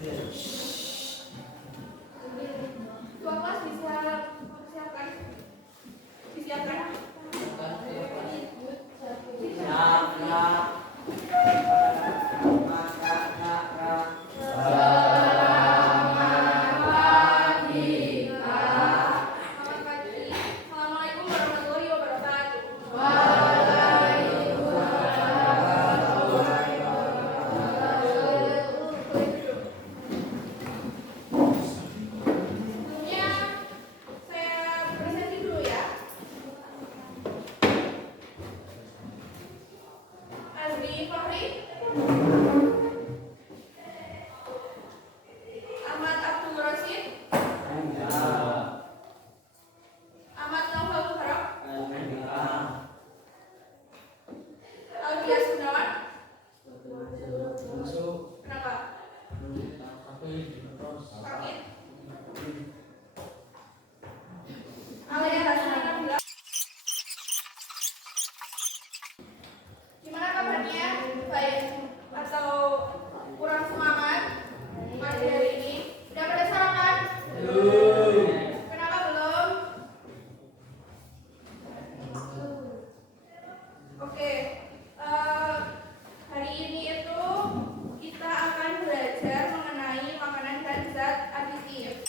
Tua kelas disiapkan. Disiapkan. Gimana kabarnya? Baik atau kurang semangat? Pagi hari ini udah pada sarapan? Belum. Kenapa belum? Oke, hari ini itu kita akan belajar mengenai makanan dan zat aditif.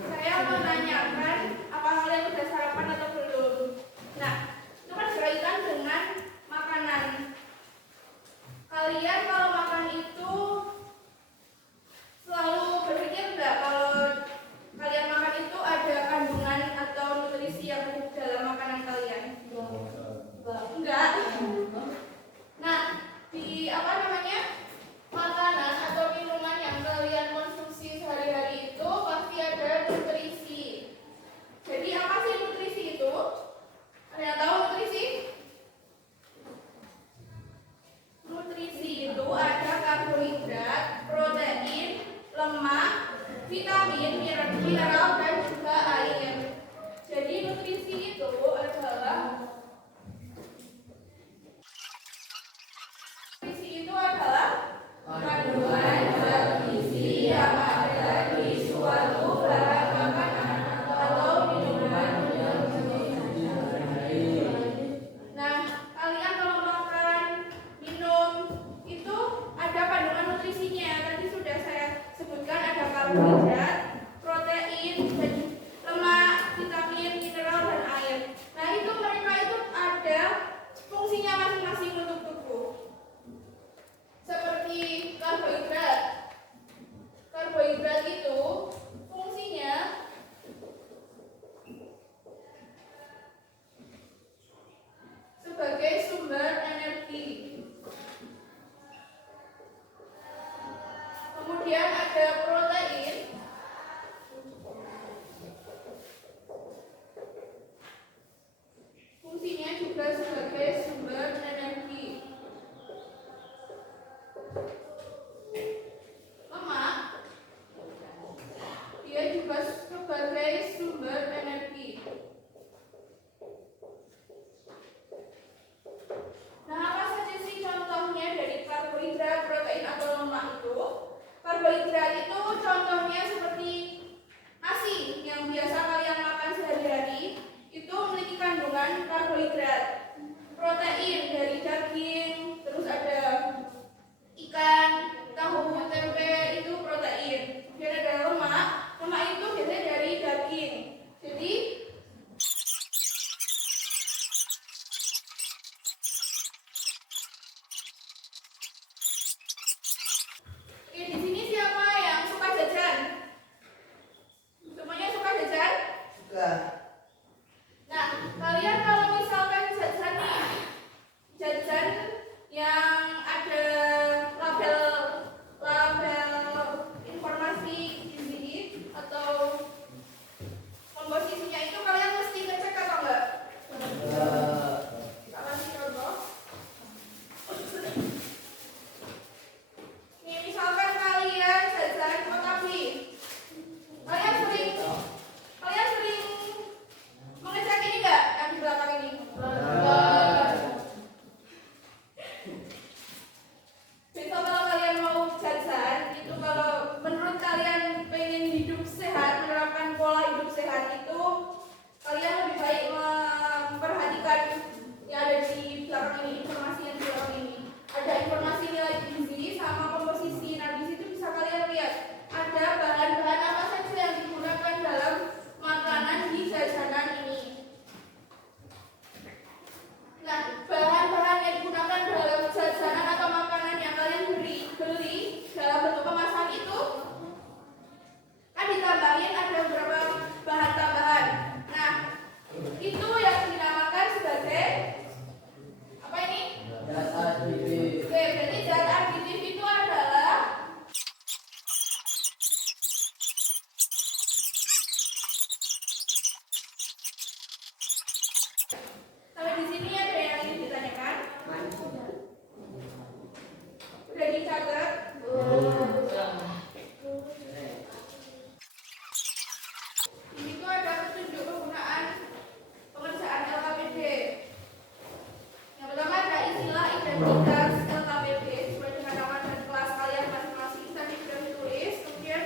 Saya menanyakan apa kalian sudah sarapan atau belum? Nah, itu kan berkaitan dengan makanan. Kalian kalau makan itu selalu berpikir enggak kalau kalian makan itu ada kandungan atau nutrisi yang ada di dalam makanan kalian? Enggak. Nah, di makanan atau minuman yang kalian konsumsi sehari-hari itu pasti ada nutrisi. Jadi apa sih nutrisi itu? Ada yang tahu nutrisi? Nutrisi itu ada karbohidrat, protein, lemak, vitamin, mineral, dan juga air. Jadi nutrisi itu adalah kandungan zat gizi yang ada di suatu bahan makanan atau minuman yang Nah, kalian kalau makan, minum itu ada kandungan nutrisinya. Tadi sudah saya sebutkan ada karbohidrat, protein, lemak, vitamin, mineral, dan air. Nah, itu mereka itu ada fungsinya masing-masing untuk tubuh. Seperti karbohidrat. Karbohidrat itu fungsinya sebagai sumber energi. Kemudian ada protein. Fungsinya juga sebagai sumber energi. Lemak, dia juga sebagai sumber energi. Nah, apa saja sih contohnya dari karbohidrat, protein, atau lemak itu? Karbohidrat itu contohnya seperti nasi yang biasa kalian makan sehari-hari, itu memiliki kandungan karbohidrat. Protein dari daging, terus ada ikan, dicatat. Di situ ada petunjuk penggunaan pengerjaan LKPD. Yang pertama ada istilah identitas LKPD sesuai dengan nama dan kelas kalian masing-masing tadi sudah ditulis. Kemudian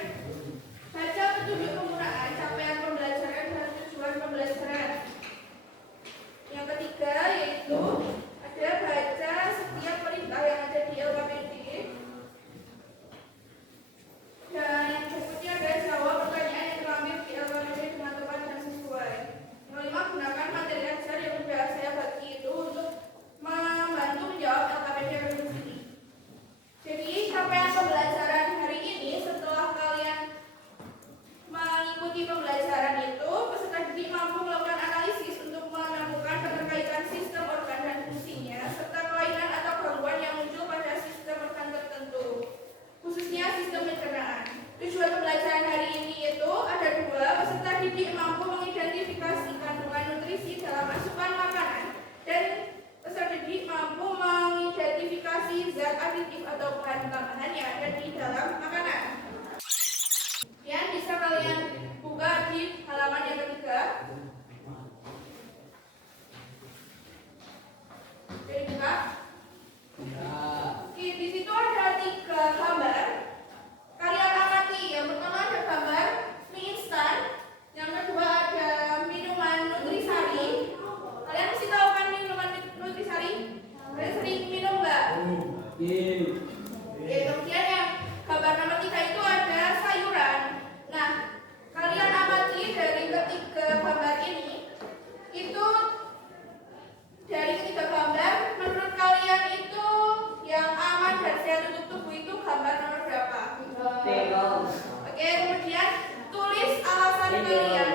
baca petunjuk penggunaan, capaian pembelajaran dan tujuan pembelajaran. Yang ketiga yaitu ada baca setiap perintah yang ada di LKPD. Dan yang berikutnya ada jawab pertanyaan yang terambil di LKPD dengan tepat dan sesuai. Yang kelima, gunakan materi ajar yang sudah saya bagi itu untuk membantu menjawab LKPD yang ada di sini. Jadi capaian pembelajaran hari ini setelah kalian mengikuti pembelajaran itu, peserta didik mampu melakukan analisis untuk menemukan keterkaitan sistem organ dan fungsinya serta kelainan atau gangguan yang muncul pada sistem organ tertentu, khususnya sistem pencernaan. Tujuan pembelajaran hari ini itu ada dua. Peserta didik mampu mengidentifikasi kandungan nutrisi dalam asupan makanan dan peserta didik mampu mengidentifikasi zat aditif atau bahan tambahan yang ada di dalam makanan. Yang bisa kalian buka di halaman yang ketiga. Jadi buka. Oke, di situ ada 3 gambar. Kalian amati. Yang pertama ada gambar mie instan. Yang kedua ada minuman nutrisari. Kalian mesti tahu kan minuman nutrisari? Kalian sering minum nggak? Oke, kemudian yang gambar nomor 3 itu ada sayuran. Nah, kalian amati dari ketiga gambar ini, itu dari ketiga gambar, menurut kalian itu yang aman dan sehat untuk tubuh itu gambar nomor berapa? Oke, kemudian tulis alasan kalian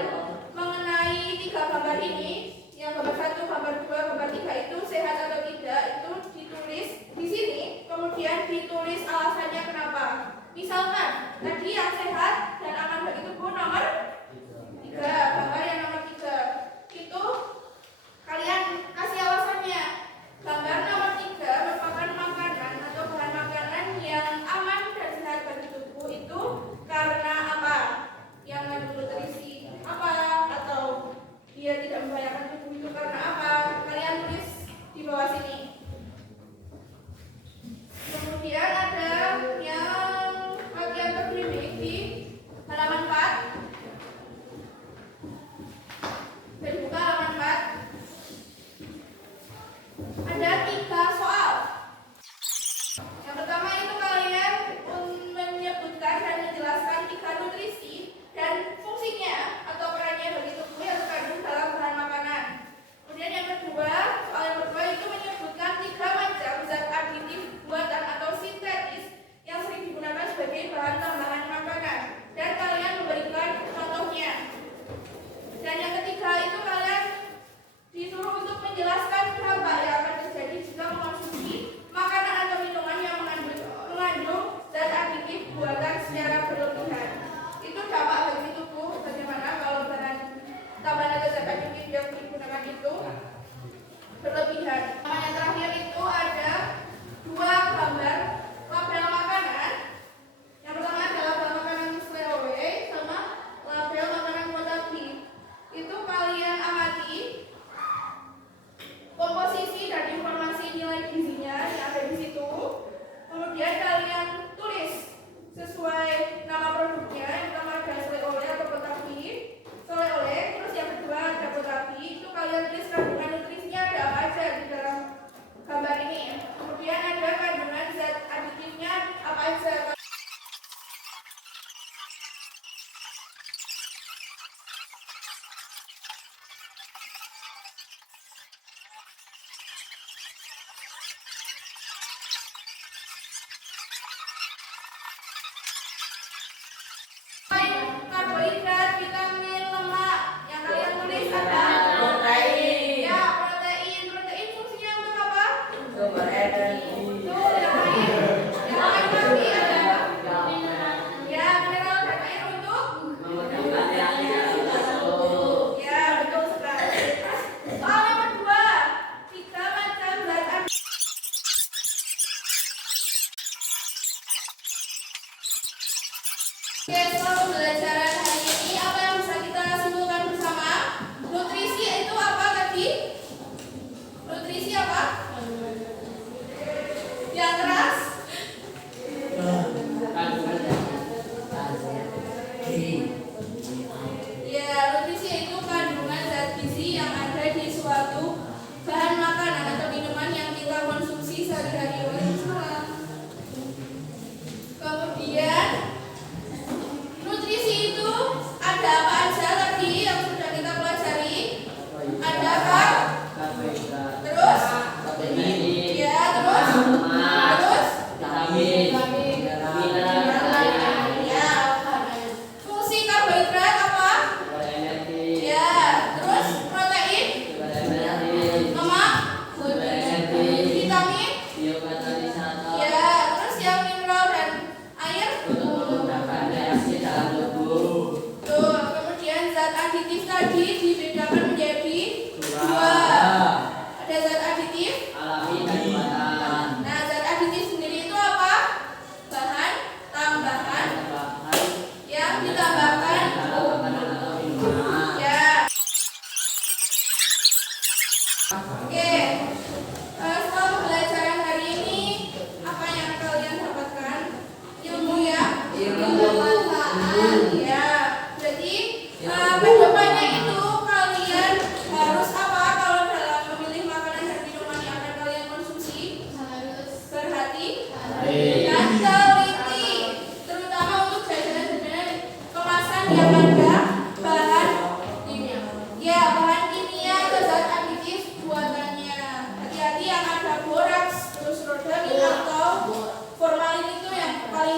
mengenai 3 gambar ini. Yang gambar 1, gambar 2, gambar 3 itu sehat atau tidak, itu ditulis di sini. Kemudian ditulis alasannya kenapa. Misalkan tadi yang sehat dan aman bagi tubuh nomor 3, gambar yang nomor 3 itu kalian kasih alasannya. Gambar nomor 3 merupakan makanan atau bahan makanan yang aman dan sehat bagi tubuh itu karena apa? Yang mengandung nutrisi apa? Atau dia tidak membahayakan tubuh itu karena apa? Kalian tulis di bawah sini. Kemudian ada yang bagian terbalik di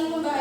saling membahayakan